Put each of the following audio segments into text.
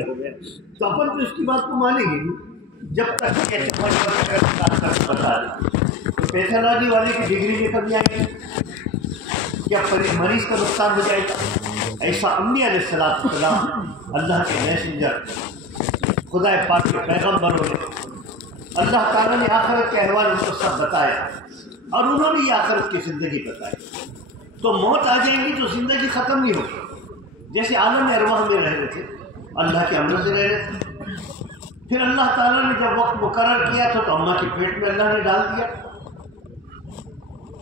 ہو گیا تو اپن تو اس کی بات کو مانیں گے نہیں جب تک بتا دیں. تو پیسہ راضی والے کی ڈگری لے کر بھی آئیں گے کیا مریض کا نقصان ہو جائے گا؟ ایسا انبیاء علیہ السلام اللہ کے میسنجر خدا پاک کے پیغمبروں نے اللہ تعالیٰ نے آخرت کے احوال ان کو سب بتایا اور انہوں نے یہ آخرت کی زندگی بتائی. تو موت آ جائیں گی تو زندگی ختم نہیں ہوگی. جیسے عالم ارواح میں رہ رہے تھے اللہ کے امر سے رہ رہے تھے، پھر اللہ تعالیٰ نے جب وقت مقرر کیا تو اماں کے پیٹ میں اللہ نے ڈال دیا.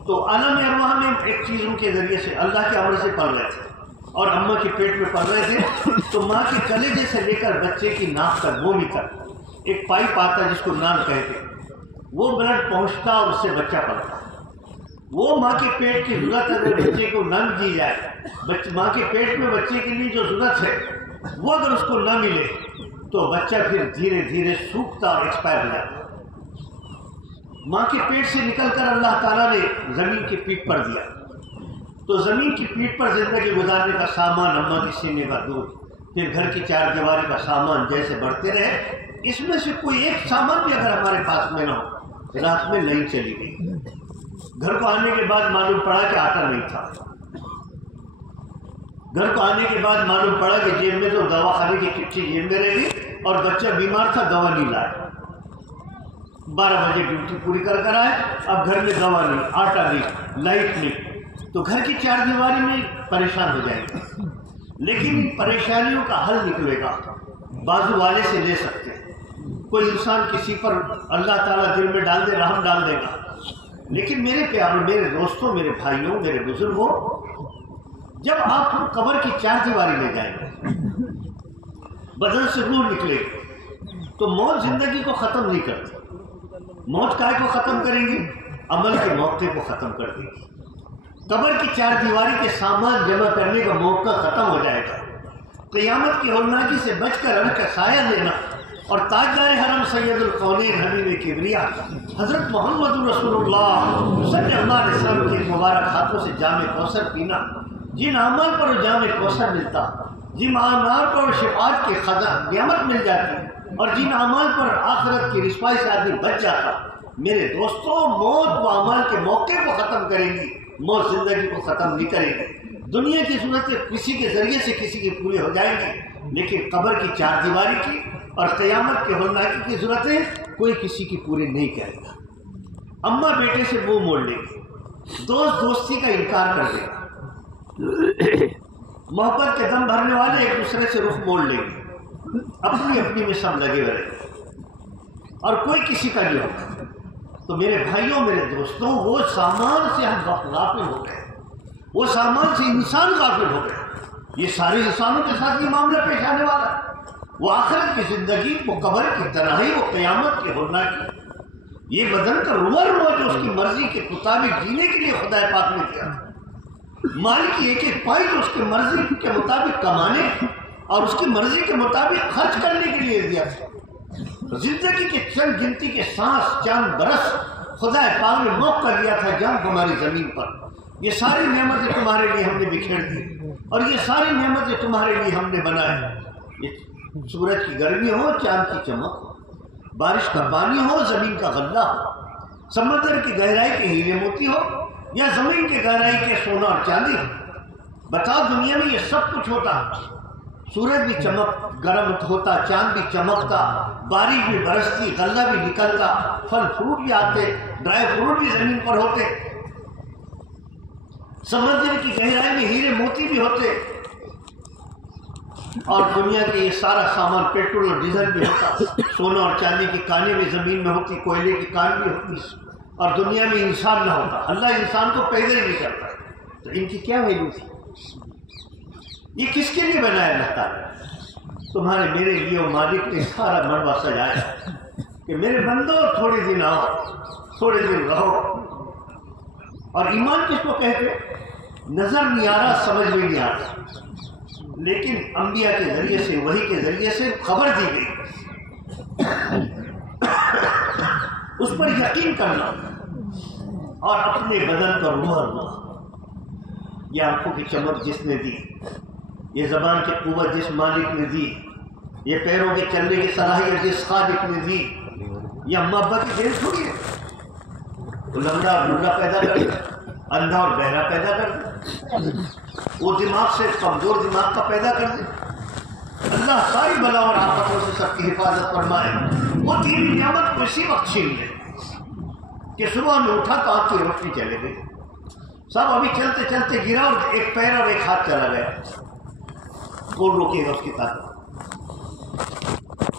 تو عالم ارواح میں ایک چیز ان کے ذریعے سے اللہ کے امر سے پل رہے تھے اور اماں کے پیٹ میں پل رہے تھے. تو ماں کے کلیجے سے لے کر بچے کی ناک تک بومی تک ایک پائپ آتا جس کو نان کہتے، وہ بلڈ پہنچتا اور اس سے بچہ پلتا. وہ ماں کے پیٹ کی ضرورت اگر بچے کو نہ دی جائے، ماں کے پیٹ میں بچے کے لیے جو ضرورت ہے وہ اگر اس کو نہ ملے تو بچہ پھر دھیرے دھیرے سوکھتا اور ایکسپائر ہو جاتا. ماں کے پیٹ سے نکل کر اللہ تعالیٰ نے زمین کی پیٹھ پر دیا تو زمین کی پیٹھ پر زندگی گزارنے کا سامان، اماں کے سینے کا دودھ، پھر گھر کی چار دیواری کا سامان جیسے بڑھتے رہے. اس میں سے کوئی ایک سامان بھی اگر ہمارے پاس میں نہ ہو، رات میں لائن چلی گئی. گھر کو آنے کے بعد معلوم پڑا کہ آٹا نہیں تھا. گھر کو آنے کے بعد معلوم پڑا کہ جیب میں تو دوا خانے کی چٹھی جیب میں رہ گئی اور بچہ بیمار تھا، دوا نہیں لائے. 12 بجے ڈیوٹی پوری کر کر آئے، اب گھر میں دوا نہیں، آٹا نہیں، لائٹ نہیں. تو گھر کی چار دیواری میں پریشان ہو جائے گا. لیکن ان پریشانیوں کا حل نکلے گا بازو والے سے لے سکتے ہیں. کوئی انسان کسی پر اللہ تعالیٰ دل میں ڈال دے، رحم ڈال دے گا. لیکن میرے پیاروں، میرے دوستوں، میرے بھائیوں، میرے بزرگوں، جب آپ قبر کی چار دیواری میں جائیں گے، بدن سے روح نکلے گی تو موت زندگی کو ختم نہیں کرتی. موت کائے کو ختم کریں گی؟ عمل کے موقع کو ختم کر دے گی. قبر کی چار دیواری کے سامان جمع کرنے کا موقع ختم ہو جائے گا. قیامت کی ہولناکی سے بچ کر رب کا سایہ لینا اور تاجدار حرم سید القونین حبیب کبریا حضرت محمد رسول اللہ صلی اللہ علیہ وسلم کے مبارک ہاتھوں سے جام کوثر پینا، جن اعمال پر جام کوثر ملتا، جن اعمال پر شفاعت کی خزانہ نعمت مل جاتی اور جن اعمال پر آخرت کی رسوائی سے آدمی بچ جاتا. میرے دوستوں، موت و اعمال کے موقع کو ختم کرے گی، موت زندگی کو ختم نہیں کرے گی. دنیا کی ضرورتیں کسی کے ذریعے سے کسی کی پوری ہو جائیں گی، لیکن قبر کی چار دیواری کی اور قیامت کے ہولناکی کی ضرورتیں کوئی کسی کی پوری نہیں کرے گا. اماں بیٹے سے منہ موڑ لے گی، دوست دوستی کا انکار کر دے گا، محبت کے دم بھرنے والے ایک دوسرے سے رخ موڑ لیں گے، اپنی اپنی میں سب لگے ہوئے رہیں گے اور کوئی کسی کا نہیں ہوگا. تو میرے بھائیوں، میرے دوستوں، وہ سامان سے ہم غافل ہو گئے، وہ سامان سے انسان غافل ہو گئے. یہ سارے انسانوں کے ساتھ یہ معاملہ پیش آنے والا ہے. وہ آخرت کی زندگی، وہ قبر کی تنہائی، وہ قیامت کی ہولناکی، یہ بدن کا روا جو اس کی مرضی کے مطابق جینے کے لیے خدا پاک نے دیا، مال کی ایک ایک پائی جو اس کی مرضی کے مطابق کمانے اور اس کی مرضی کے مطابق خرچ کرنے کے لیے دیا تھا. زندگی کے چند گنتی کے سانس، چاند برس خدا پاک نے موقع دیا تھا جان ہماری زمین پر. یہ ساری نعمتیں تمہارے لیے ہم نے بکھیر دی اور یہ ساری نعمتیں تمہارے لیے ہم نے بنائے. یہ سورج کی گرمی ہو، چاند کی چمک ہو، بارش کا پانی ہو، زمین کا غلہ ہو، سمندر کی گہرائی کے ہیرے موتی ہو یا زمین کی گہرائی کے سونا اور چاندی ہو. بتاؤ، دنیا میں یہ سب کچھ ہوتا، سورج بھی چمک گرم ہوتا، چاند بھی چمکتا، بارش بھی برستی، غلہ بھی نکلتا، پھل فروٹ بھی آتے، ڈرائی فروٹ بھی زمین پر ہوتے، سمندر کی گہرائی میں ہیرے موتی بھی ہوتے، اور دنیا کے یہ سارا سامان پیٹرول اور ڈیزل بھی ہوتا، سونا اور چاندی کی کانیں بھی زمین میں ہوتی، کوئلے کی کان بھی ہوتی، اور دنیا میں انسان نہ ہوتا. اللہ انسان کو پیدا ہی نہیں کرتا. تو ان کی کیا ویلیو تھی؟ یہ کس کے لیے بنایا اللہ تعالیٰ؟ تمہارے میرے لیے وہ مالک نے سارا مربع سجایا کہ میرے بندو تھوڑے دن آؤ، تھوڑے دن رہو. اور ایمان کس کو کہتے؟ نظر نہیں آ رہا، سمجھ میں نہیں آ رہا، لیکن انبیاء کے ذریعے سے، وحی کے ذریعے سے خبر دی گئی، اس پر یقین کرنا اور اپنے بدن کا روح. یہ آنکھوں کی چمک جس نے دی، یہ زبان کی قوت جس مالک نے دی، یہ پیروں کے چلنے کی صلاحیت جس خالق نے دی، یہ اما ابا کی دیر تھوڑی ہے۔ تو لنگڑا اور لنگڑا پیدا کر دے، اندھا اور بہرا پیدا کر دے، وہ دماغ سے کمزور دماغ کا پیدا کر دے۔ اللہ ساری بلا اور آفتوں سے سب کی حفاظت فرمائے۔ وہ دینی نعمت کو اسی وقت چھین لے کہ صبح میں اٹھا تو آپ کی روشنی چلے گئی، سب ابھی چلتے چلتے گرا اور ایک پیر اور ایک ہاتھ چلا گیا۔ کون روکے گا اس کی طاقت؟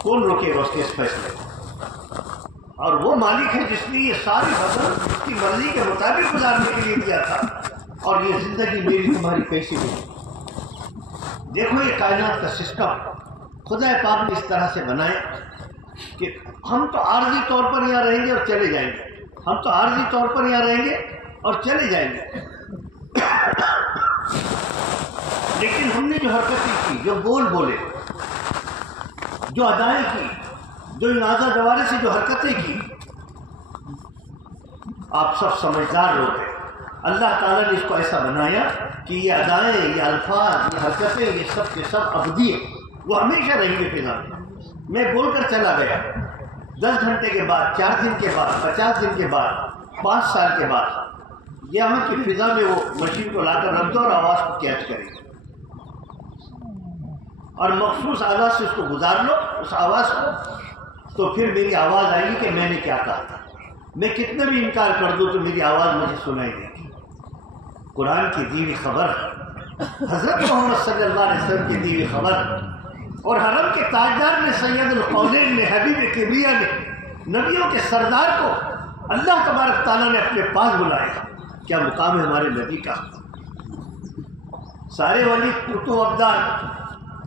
کون روکے گا اس کے اس فیصلے؟ اور وہ مالک ہے جس نے یہ ساری فصل اس کی مرضی کے مطابق گزارنے کے لیے دیا تھا۔ اور یہ زندگی میری تمہاری کیسی ہوئی؟ دیکھو یہ کائنات کا سسٹم خدا پاک نے اس طرح سے بنایا کہ ہم تو عارضی طور پر یہاں رہیں گے اور چلے جائیں گے، ہم تو عارضی طور پر یہاں رہیں گے اور چلے جائیں گے، لیکن ہم نے جو حرکتیں کی، جو بول بولے، جو ادائیں کی، جو ان اعضاء جوارح سے جو حرکتیں کی، آپ سب سمجھدار لوگ ہیں۔ اللہ تعالیٰ نے اس کو ایسا بنایا کہ یہ ادائیں، یہ الفاظ، یہ حرکتیں، یہ سب کے سب ابدی ہیں، وہ ہمیشہ رہیں گے فضا میں۔ میں بول کر چلا گیا، 10 گھنٹے کے بعد، 4 دن کے بعد، 50 دن کے بعد، 5 سال کے بعد یہاں کی فضا میں وہ مشین کو لا کر رکھ دو اور آواز کو کیچ کرے گی، اور مخصوص آواز سے اس کو گزار لو اس آواز کو، تو پھر میری آواز آئے گی کہ میں نے کیا کہا تھا۔ میں کتنا بھی انکار کر دوں تو میری آواز مجھے سنائی دے گی۔ قرآن کی دی ہوئی خبر، حضرت محمد صلی اللہ علیہ وسلم کی دی ہوئی خبر، اور حرم کے تاجدار نے، سید القونین نے، حبیب کبریہ نے، نبیوں کے سردار کو اللہ تبارک تعالیٰ نے اپنے پاس بلایا۔ کیا مقام ہے ہمارے نبی کا؟ سارے ولی، کتب ابدال،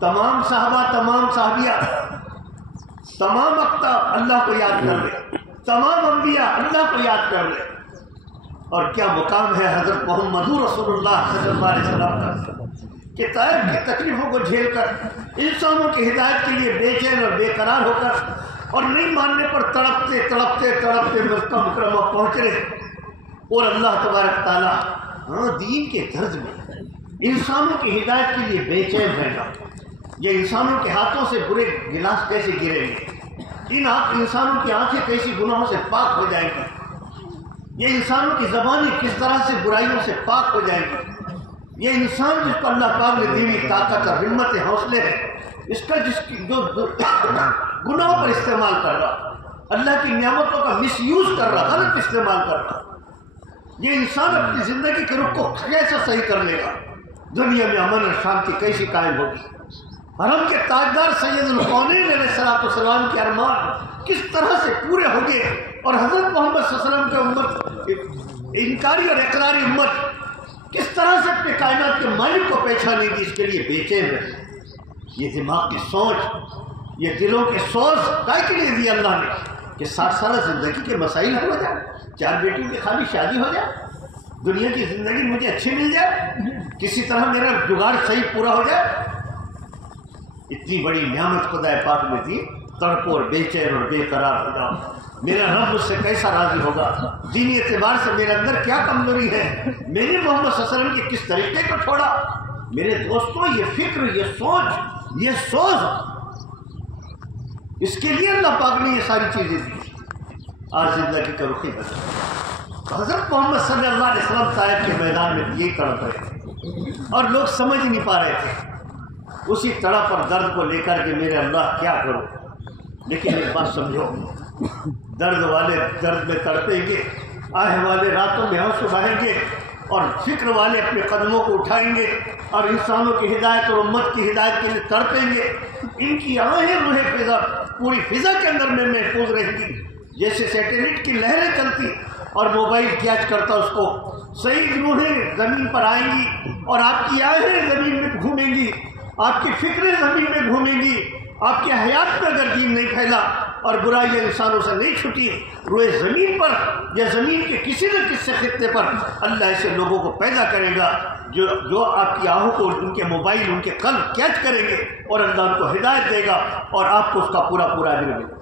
تمام صحابہ، تمام صحابیہ، تمام اقطاب اللہ کو یاد کر رہے، تمام انبیاء اللہ کو یاد کر رہے، اور کیا مقام ہے حضرت محمد رسول اللہ صلی اللہ علیہ وسلم کا کہ طائف کی تکلیفوں کو جھیل کر، انسانوں کی ہدایت کے لیے بے چین اور بے قرار ہو کر، اور نہیں ماننے پر تڑپتے تڑپتے تڑپتے مکہ مکرمہ پہنچ رہے، اور اللہ تبارک تعالیٰ دین کے درد میں انسانوں کی ہدایت کے لیے بے چین رہنا۔ یہ انسانوں کے ہاتھوں سے برے گلاس کیسے گریں گے، انسانوں کی آنکھیں کیسی گناہوں سے پاک ہو جائیں گی، یہ انسانوں کی زبانیں کس طرح سے برائیوں سے پاک ہو جائیں گی، یہ انسان جس کو اللہ پاک نے دی ہوئی طاقت اور ہمت حوصلے ہے، اس کا جو گناہوں پر استعمال کر رہا، اللہ کی نعمتوں کا مس یوز کر رہا، غلط استعمال کر رہا، یہ انسان اپنی زندگی کے رخ کو کیسے صحیح کر لے گا؟ دنیا میں امن اور شانتی کیسی قائم ہوگی؟ حرم کے تاجدار سید القونین علیہ السلام کے ارمان کس طرح سے پورے ہو گئے، اور حضرت محمد صلی اللہ علیہ وسلم کی امت، انکاری اور اقراری امت کس طرح سے اپنے کائنات کے مالک کو پہچانے گی، اس کے لیے بے چین رہے۔ یہ دماغ کی سوچ، یہ دلوں کی سوچ کائے کے لیے دی اللہ نے کہ 60 سالہ زندگی کے مسائل حل ہو جائے، 4 بیٹیوں کی خالی شادی ہو جائے، دنیا کی زندگی مجھے اچھی مل جائے، کسی طرح میرا جگاڑ صحیح پورا ہو جائے۔ اتنی بڑی نعمت خدا پاک نے دی، تڑپو اور بے چین اور بے قرار ہو جاؤ، میرا رب مجھ سے کیسا راضی ہوگا، دینی اعتبار سے میرے اندر کیا کمزوری ہے، میں نے محمد صلی اللہ علیہ وسلم کے کس طریقے کو چھوڑا۔ میرے دوستوں، یہ فکر، یہ سوچ، یہ سوز، اس کے لیے اللہ پاک نے یہ ساری چیزیں دی۔ آج زندگی کا رخ بدل، حضرت محمد صلی اللہ علیہ وسلم طائف کے میدان میں یہ تڑپ رہے تھے اور لوگ سمجھ نہیں پا رہے تھے، اسی تڑپ اور درد کو لے کر کے میرے اللہ کیا کرو۔ لیکن ایک بات سمجھو، درد والے درد میں تڑپیں گے، آہ والے راتوں میں آنسو بہائیں گے، اور فکر والے اپنے قدموں کو اٹھائیں گے اور انسانوں کی ہدایت اور امت کی ہدایت کے لیے تڑپیں گے۔ ان کی آہیں روحیں فضا، پوری فضا کے اندر میں محفوظ رہیں گی، جیسے سیٹلائٹ کی لہریں چلتی اور موبائل کیچ کرتا اس کو، صحیح روحیں زمین پر آئیں گی اور آپ کی آہیں زمین میں گھومیں گی، آپ کی فکریں زمین میں گھومیں گی، آپ کی حیات میں اگر دین نہیں پھیلا اور برائیاں انسانوں سے نہیں چھٹی، روئے زمین پر یا زمین کے کسی نہ کسی خطے پر اللہ ایسے لوگوں کو پیدا کرے گا جو آپ کی آہوں کو، ان کے موبائل، ان کے قلب کیچ کریں گے، اور اللہ ان کو ہدایت دے گا اور آپ کو اس کا پورا پورا اجر ملے گا۔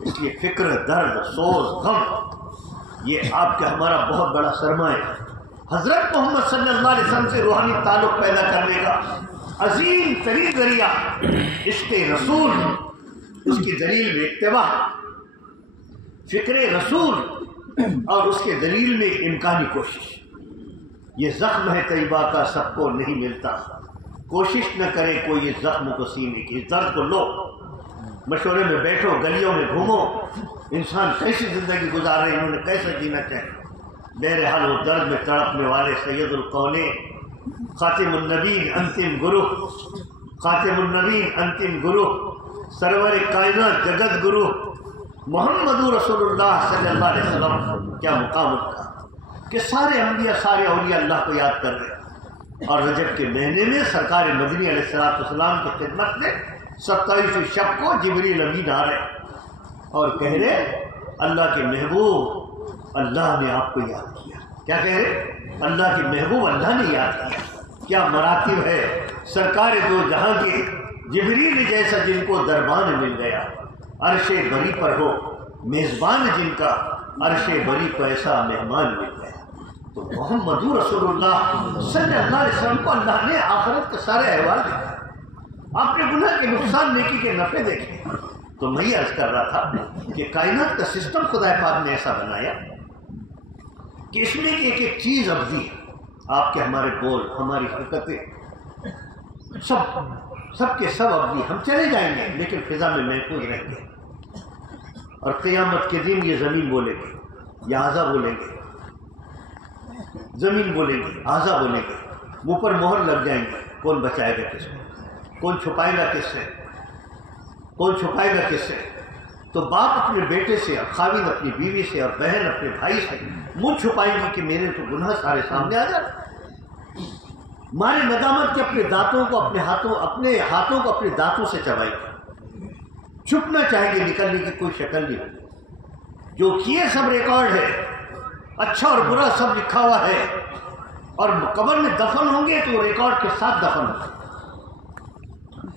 اس لیے فکر، درد، سوز، غم، یہ آپ کا ہمارا بہت بڑا سرمایہ ہے۔ حضرت محمد صلی اللہ علیہ وسلم سے روحانی تعلق پیدا کرنے کا عظیم ترین ذریعہ عشق رسول، اس کی دلیل میں اتباع، فکر رسول اور اس کے دلیل میں امکانی کوشش۔ یہ زخم ہے طیبہ کا، سب کو نہیں ملتا، کوشش نہ کرے کوئی اس زخم کو سینے کی۔ اس درد کو لو، مشورے میں بیٹھو، گلیوں میں گھومو، انسان کیسی زندگی گزار رہے ہیں، انہوں نے کیسے جینا چاہیے۔ بہرحال وہ درد میں تڑپنے والے سید القونین، خاتم النبیین، انتم گرو، خاتم النبیین، انتم گرو، سرور کائنات، جگت گرو محمد رسول اللہ صلی اللہ علیہ وسلم، کیا مقام ان کا کہ سارے انبیاء، سارے اولیاء اللہ کو یاد کر رہے ہیں۔ اور رجب کے مہینے میں سرکار مدنی علیہ السلام کی خدمت میں 27 شب کو جبریل امین آ رہے اور کہہ رہے اللہ کے محبوب، اللہ نے آپ کو یاد کیا۔ کیا کہہ رہے؟ اللہ کے محبوب، اللہ نے یاد کیا۔ کیا مراتب ہے سرکار دو جہاں کے، جبریل جیسا جن کو دربان مل گیا، عرش بری پر ہو میزبان جن کا، عرش بری کو ایسا مہمان مل گیا۔ تو محمد رسول اللہ صلی اللہ علیہ وسلم کو اللہ نے آخرت کے سارے احوال دکھائے۔ آپ نے گناہ کے نقصان، نیکی کے نفع دیکھے۔ تو میں یہ عرض کر رہا تھا کہ کائنات کا سسٹم خدا پاک نے ایسا بنایا کہ اس میں ایک ایک چیز ابدی ہے۔ آپ کے ہمارے بول، ہماری حرکتیں، سب کے سب ابدی، ہم چلے جائیں گے لیکن فضا میں محفوظ رہیں گے۔ اور قیامت کے دن یہ زمین بولے گی، یہ اعضا بولیں گے، زمین بولے گی، اعضا بولیں گے، منہ پر مہر لگ جائیں گے۔ کون بچائے گا کس کو؟ کون چھپائے گا کس سے؟ کون چھپائے گا کس سے؟ تو باپ اپنے بیٹے سے، اور خاوند اپنی بیوی سے، اور بہن اپنے بھائی سے منہ چھپائیں گی کہ میرے تو گناہ سارے سامنے آ جائے۔ مارے ندامت کے اپنے دانتوں کو، اپنے ہاتھوں کو اپنے دانتوں سے چبائیں گے، چھپنا چاہیں گے، نکلنے کی کوئی شکل نہیں ہوگی۔ جو کیے سب ریکارڈ ہے، اچھا اور برا سب لکھا ہوا ہے، اور قبر میں دفن ہوں گے تو ریکارڈ کے ساتھ دفن ہوں گے،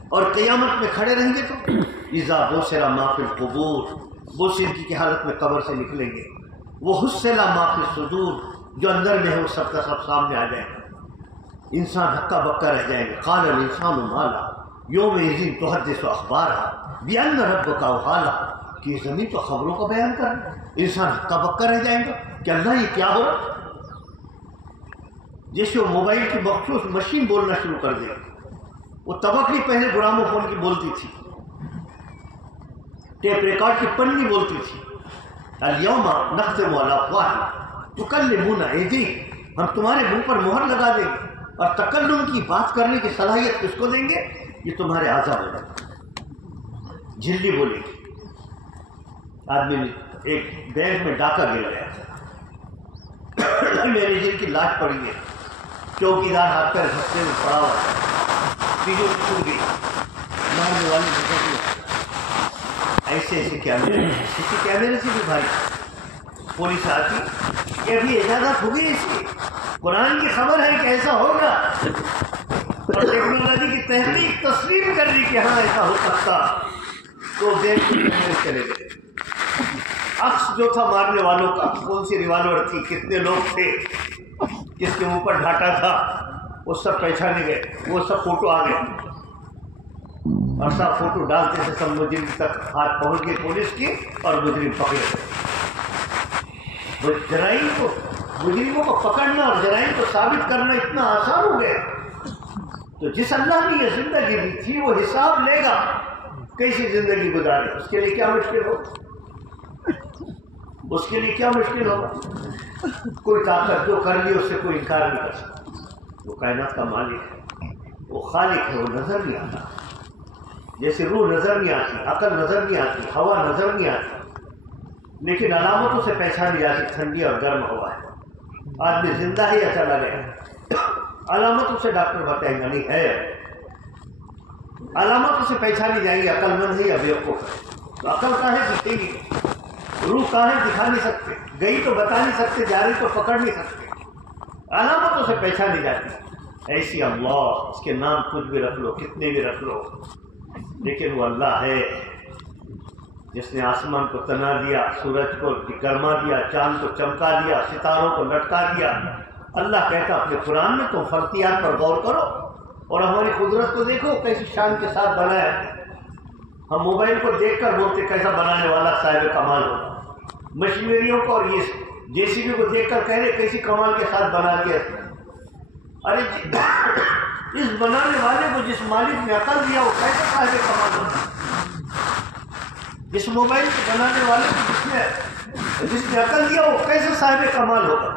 اور قیامت میں کھڑے رہیں گے تو اذا بوسر ما فی القبور، بوسیدگی کی حالت میں قبر سے نکلیں گے۔ وہ حسل ما فی الصدور، جو اندر میں ہے وہ سب کا سب سامنے آ جائے گا۔ انسان ہکا بکا رہ جائیں گے۔ قال الانسان ما لا یومئذ تحدث اخبارها بان ربک اوحالا، کہ یہ زمین تو خبروں کا بیان کر رہا ہے۔ انسان ہکا بکا رہ جائیں گا کہ اللہ یہ کیا ہو رہا، جیسے وہ موبائل کی مخصوص مشین بولنا شروع کر دے۔ وہ تبکری پہلے گرامو فون کی بولتی تھی، ٹیپ ریکارڈ کی پنی بولتی تھی۔ الیوم نختم علی افواہہم تکلمنا ایدیہم، ہم تمہارے منہ پر مہر لگا دیں گے، اور تکلم کی بات کرنے کی صلاحیت کس کو دیں گے؟ یہ تمہارے اعضاء بولیں گے، جھلی بولے گی۔ آدمی نے ایک بینک میں ڈاکہ گر گیا، مینیجر کی لاش پڑی ہے، چوکیدار ہاتھ پیر گھسنے میں پڑا ہوا، چیزوں کی چھوٹ گئی، مارنے والے گزر گئے۔ ایسے کیمرے، کسی کیمرے سے بھی بھائی پولیس آتی کہ ابھی اجازت ہوگی اس کی، قرآن کی خبر ہے کہ ایسا ہوگا، اور ٹیکنالوجی کی تحقیق تسلیم کر دی کہ ہاں ایسا ہو سکتا، تو بینک میں چلے گئے۔ عکس جو تھا مارنے والوں کا، کون سی ریوالور تھی، کتنے لوگ تھے، کس کے منہ پر ڈھاٹا تھا، وہ سب پہچانے گئے، وہ سب فوٹو آ گئے، اور سب فوٹو ڈالتے سے سب مجرم تک ہاتھ پہنچ گئے پولیس کی، اور مجرم پکڑے گئے۔ جرائم کو، مجرموں کو پکڑنا اور جرائم کو ثابت کرنا اتنا آسان ہو گیا۔ تو جس اللہ نے یہ زندگی دی تھی وہ حساب لے گا کیسی زندگی گزارے، اس کے لیے کیا مشکل ہو، اس کے لیے کیا مشکل ہوگا۔ کوئی طاقت جو کر لی اس سے کوئی انکار نہیں کر سکتا۔ وہ کائنات کا مالک ہے، وہ خالق ہے، وہ نظر نہیں آتا۔ جیسے روح نظر نہیں آتی، عقل نظر نہیں آتی، ہوا نظر نہیں آتی، لیکن علامتوں سے پہچانی جاتی ٹھنڈی اور گرم ہوا ہے۔ آدمی زندہ ہے یا چلا گیا، علامتوں سے ڈاکٹر بتائیں گا نہیں ہے، علامتوں سے پہچانی جائیں گی عقل مند ہے یا بیوقوف ہے۔ تو عقل کہاں ہے، دکھے گی، روح کہاں ہے، دکھا نہیں سکتے، گئی تو بتا نہیں سکتے، جا رہی تو پکڑ نہیں سکتے، علامتوں سے پہچانی جاتی۔ ایسی اللہ، اس کے نام کچھ بھی رکھ لو، کتنے بھی رکھ لو، لیکن وہ اللہ ہے جس نے آسمان کو تنا دیا، سورج کو گرما دیا، چاند کو چمکا دیا، ستاروں کو لٹکا دیا۔ اللہ کہتا اپنے قرآن میں تم فرقیات پر غور کرو اور ہماری قدرت کو دیکھو کیسی شان کے ساتھ بنایا. ہم موبائل کو دیکھ کر بولتے کیسا بنانے والا صاحب کمال ہوگا. مشینریوں کو اور یہ JCB کو دیکھ کر کہہ رہے کیسی کمال کے ساتھ بنا کے. ارے اس بنانے والے کو جس مالک نے عقل دیا وہ کیسا صاحب کمال ہوگا. اس موبائل کو بنانے والے کو جس نے عقل دیا وہ کیسے صاحب کمال ہوگا.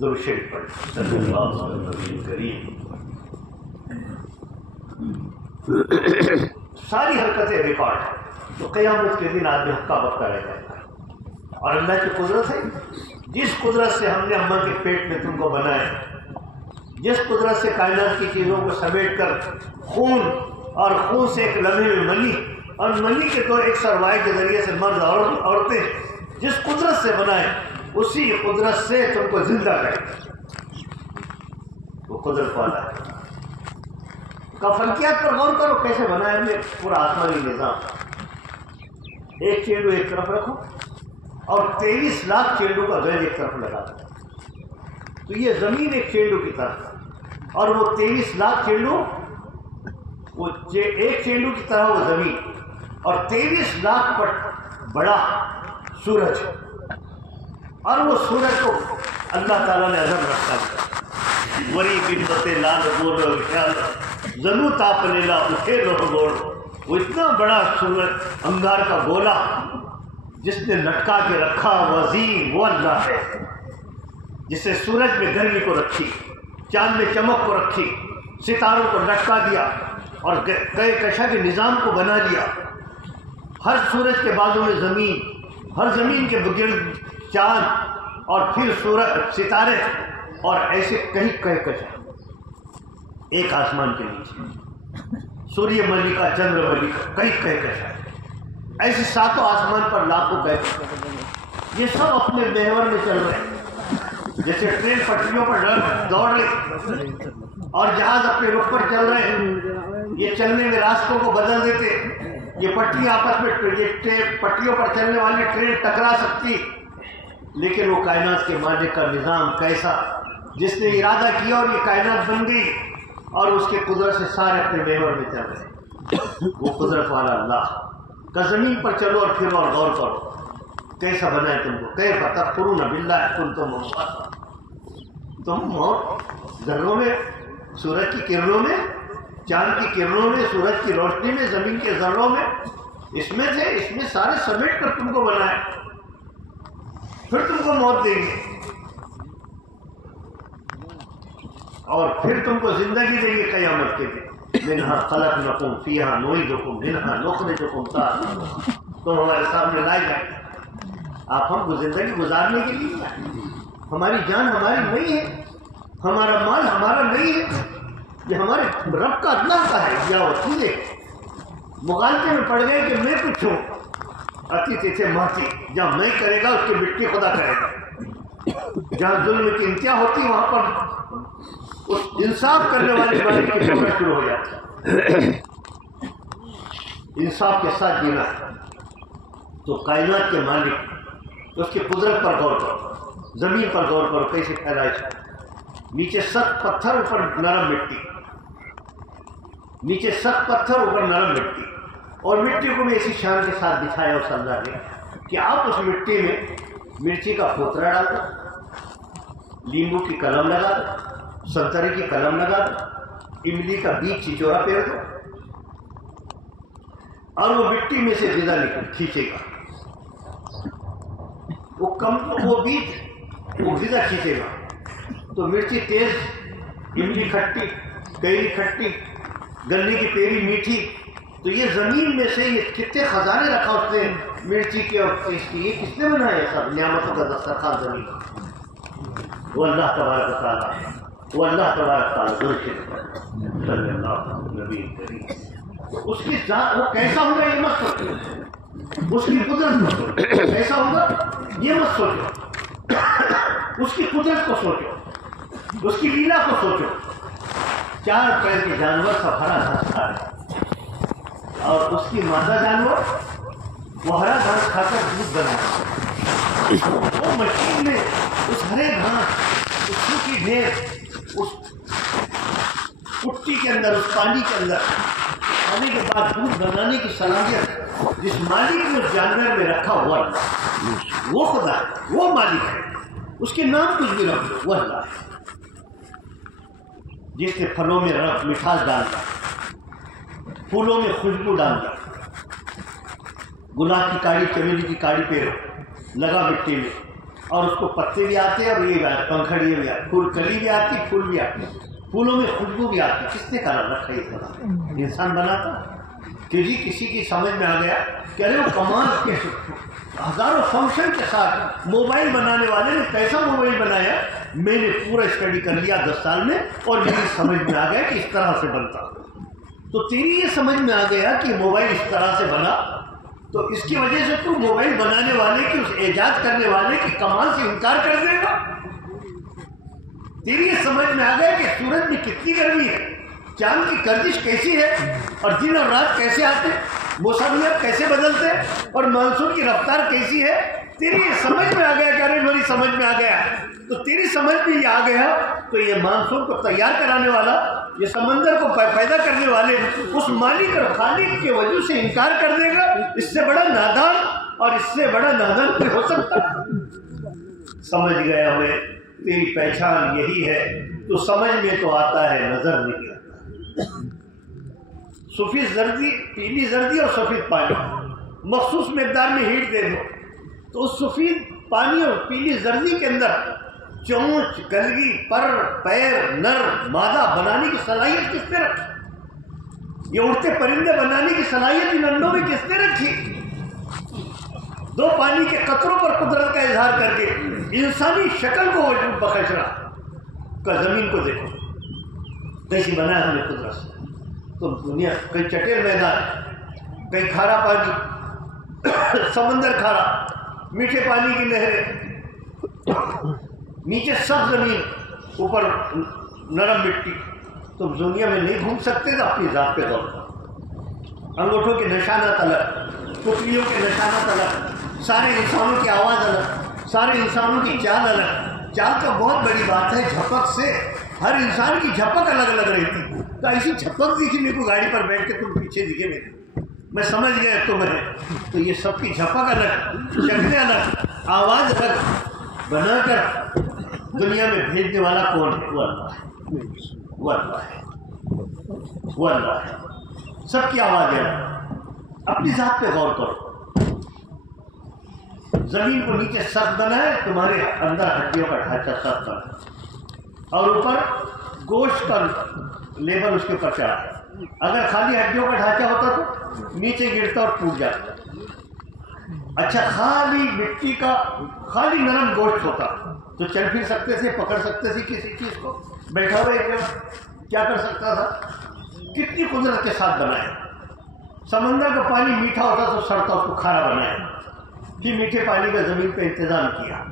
درود شریف پڑھ صلی اللہ علیہ وسلم کریم. ساری حرکتیں ریکارڈ ہیں تو قیامت کے دن آدمی ہکا بکا رہ جائے گا. اور اللہ کی قدرت ہے جس قدرت سے ہم نے اماں کے پیٹ میں تم کو بنایا, جس قدرت سے کائنات کی چیزوں کو سمیٹ کر خون اور خون سے ایک لمحے میں منی اور منی کے دو ایک سروائے کے ذریعے سے مرد اور عورتیں جس قدرت سے بنائے اسی قدرت سے تم کو زندہ کرے. وہ قدرت والا ہے. کا فلکیات پر غور کرو کیسے بنایا ہم نے پورا آسمانی نظام. ایک چینڈو ایک طرف رکھو اور 23 لاکھ چینڈو کا گیند ایک طرف لگا دو تو یہ زمین ایک چینڈو کی طرف اور وہ 23 لاکھ چینڈو وہ ایک چینڈو کی طرح وہ زمین اور 23 لاکھ پر بڑا سورج. اور وہ سورج کو اللہ تعالیٰ نے عزم رکھا ہے. وری بنت لال گور خیال زنو تاپ لیلا اٹھے لوہ گوڑ. وہ اتنا بڑا سورج انگار کا گولا جس نے لٹکا کے رکھا وہ عظیم وہ اللہ ہے جس نے سورج میں گرمی کو رکھی, چاند میں چمک کو رکھی, ستاروں کو لٹکا دیا اور کئے کشا کے نظام کو بنا دیا. ہر سورج کے بازو میں زمین, ہر زمین کے گرد چاند اور پھر سورج ستارے اور ایسے کئی کہہ کشا ایک آسمان کے نیچے سوریہ ملکہ چندر ملکہ کئی کہہ کشا ایسے ساتوں آسمان پر لاکھوں کہہ. یہ سب اپنے محور میں چل رہے ہیں جیسے ٹرین پٹریوں پر دوڑ رہے اور جہاز اپنے رخ پر چل رہے ہیں. یہ چلنے میں راستوں کو بدل دیتے. یہ پٹری آپس میں یہ پٹریوں پر چلنے والی ٹرین ٹکرا سکتی لیکن وہ کائنات کے مالک کا نظام کیسا جس نے ارادہ کیا اور یہ کائنات بن گئی اور اس کے قدرت سے سارے اپنے محور میں چل رہے ہیں. وہ قدرت والا اللہ کا زمین پر چلو اور پھر اور غور کرو کیسا بنائے تم کو. کیف تکفرون باللہ کنتم امواتا. تم اور ذروں میں, سورج کی کرنوں میں, چاند کی کرنوں میں, سورج کی روشنی میں, زمین کے ذروں میں اس میں تھے. اس میں سارے سمیٹ کر تم کو بنائے پھر تم کو موت دیں گے اور پھر تم کو زندگی دیں گے قیامت کے دن. منہا خلقناکم فیہا نعیدکم منہا نخرجکم تارہ. تم ہمارے سامنے لائے جائیں. آپ ہم کو زندگی گزارنے کے لیے آئے. ہماری جان ہماری نہیں ہے, ہمارا مال ہمارا نہیں ہے, یہ ہمارے رب کا اللہ کا ہے. یا وسیلے مغالطے میں پڑ گئے کہ میں کچھ ہوں اتی تیتھے ماتی. جہاں میں کرے گا اس کی مٹی خدا کرے گا. جہاں ظلم کی انتہا ہوتی وہاں پر اس انصاف کرنے والے بارے کی خبر شروع ہو جاتی. انصاف کے ساتھ جینا ہے. تو کائنات کے مالک اس کی قدرت پر غور کرو, زمین پر غور کرو کیسے پیدائش ہے. نیچے سخت پتھر اوپر نرم مٹی, نیچے سخت پتھر اوپر نرم مٹی اور مٹی کو میں اسی شان کے ساتھ دکھایا اور سمجھا دیا کہ آپ اس مٹی میں مرچی کا پھوترا ڈال دو, لیمبو کی کلم لگا دو, سنترے کی کلم لگا دو, املی کا بیج چچورا پھیر دو اور وہ مٹی میں سے غذا کھینچے گا. وہ بیج وہ غذا کھینچے گا تو مرچی تیز, املی کھٹی, کیری کھٹی, گنے کی پیری میٹھی. تو یہ زمین میں سے یہ کتنے خزانے رکھا اس نے مرچی کے اور اس کی. یہ کس نے بنایا سب نعمتوں کا دسترخوان زمین؟ وہ اللہ تبارک تعالیٰ, وہ اللہ تبارک تعالیٰ صلی اللہ نبی کریم. اس کی ذات وہ کیسا ہوگا یہ مت سوچو, اس کی قدرت کیسا ہوگا یہ مت سوچو, اس کی قدرت کو سوچو, اس کی لیلا کو سوچو. 4 پیر کے جانور سب ہرا گھاس کھا رہے اور اس کی مادہ جانور وہ ہرا گھاس کھا کر دودھ بنایا، وہ مشین میں اس ہرے گھاس، اس سوکھی ڈھیر، اس پٹی کے اندر، اس پانی کے اندر کھانے کے بعد دودھ بنانے کی صلاحیت جس مالک نے اس جانور میں رکھا ہوا اللہ، وہ خدا ہے، وہ مالک ہے، اس کے نام کچھ بھی رکھ دو، وہ اللہ ہے۔ جس نے پھلوں میں مٹھاس ڈال دیا، پھولوں میں خوشبو ڈال دیا، گلاب کی کاڑی، چمیلی کی کاڑی پہ لگا مٹی میں، اور اس کو پتے بھی آتے ہیں اور یہ بھی آتے، پنکھڑیاں بھی آتی، پھول کلی بھی آتی، پھول بھی آتی، پھولوں میں خوشبو بھی آتی۔ کس نے کرا رکھا یہ خدا؟ انسان بناتا کہ جی کسی کی سمجھ میں آ گیا کہ ارے وہ کمال کے ہزاروں فنکشن کے ساتھ موبائل بنانے والے نے کیسا موبائل بنایا، میں نے پورا اسٹڈی کر لیا 10 سال میں، اور میری سمجھ میں آ گیا کہ اس طرح سے بنتا۔ تو تیری یہ سمجھ میں آ گیا کہ موبائل اس طرح سے بنا، تو اس کی وجہ سے تو موبائل بنانے والے کی، اس ایجاد کرنے والے کی کمال سے انکار کر دے گا؟ تیری یہ سمجھ میں آ گیا کہ سورج میں کتنی گرمی ہے، چاند کی گردش کیسی ہے، اور دن اور رات کیسے آتے، موسمیات کیسے بدلتے، اور مانسون کی رفتار کیسی ہے، تیری یہ سمجھ میں آ گیا کہ ارے میری سمجھ میں آ گیا، تو تیری سمجھ میں یہ آ گیا تو یہ مانسون کو تیار کرانے والا، یہ سمندر کو پیدا کرنے والے اس مالک اور خالق کے وجود سے انکار کر دے گا؟ اس سے بڑا نادان اور اس سے بڑا نادان کوئی ہو سکتا؟ سمجھ گیا ہمیں تیری پہچان یہی ہے، تو سمجھ میں تو آتا ہے، نظر نہیں آتا۔ سفید زردی، پیلی زردی اور سفید پانی مخصوص مقدار میں ہیٹ دے دو تو اس سفید پانی اور پیلی زردی کے اندر چونچ، گلگی، پر، پیر، نر، مادہ بنانے کی صلاحیت کس نے رکھی؟ یہ اڑتے پرندے بنانے کی صلاحیت ان انڈوں میں کس نے رکھی؟ 2 پانی کے قطروں پر قدرت کا اظہار کر کے انسانی شکل کو وجود بخش رہا۔ کا زمین کو دیکھو کیسی بنا ہے ہم نے قدرت سے، تو دنیا کئی چٹیل میدان، کئی کھارا پانی، سمندر کھارا، میٹھے پانی کی نہریں، نیچے سخت زمین، اوپر نرم مٹی۔ تم دنیا میں نہیں گھوم سکتے تو اپنی ذات پہ غور کرو۔ انگوٹھوں کے نشانات الگ، پتلیوں کے نشانات الگ، سارے انسانوں کی آواز الگ، سارے انسانوں کی چال الگ۔ چال تو بہت بڑی بات ہے، جھپک سے ہر انسان کی جھپک الگ الگ رہتی، تو ایسی جھپک دکھی میرے کو گاڑی پر بیٹھ کے، تم پیچھے دکھے میرے، میں سمجھ گیا تم ہے، تو یہ سب کی جھپک الگ، شکلیں الگ، آواز الگ بنا کر دنیا میں بھیجنے والا کون ہے؟ وہ اللہ ہے، وہ اللہ ہے، وہ اللہ ہے۔ سب کی آواز ہے، اپنی ذات پہ غور کرو۔ زمین کو نیچے سخت بنا ہے، تمہارے اندر ہڈیوں کا ڈھانچہ سخت بنا ہے، اور اوپر گوشت کا لیبل اس کے اوپر چڑھا ہے۔ اگر خالی ہڈیوں کا ڈھانچہ ہوتا تو نیچے گرتا اور ٹوٹ جاتا۔ اچھا خالی مٹی کا، خالی نرم گوشت ہوتا تو چل پھر سکتے تھے، پکڑ سکتے تھے کسی چیز کو، بیٹھا ہوا ایک جگہ کیا کر سکتا تھا؟ کتنی قدرت کے ساتھ بنایا۔ سمندر کا پانی میٹھا ہوتا تو سڑتا، اس کو کھارا بنایا، پھر میٹھے پانی کا زمین پہ انتظام کیا،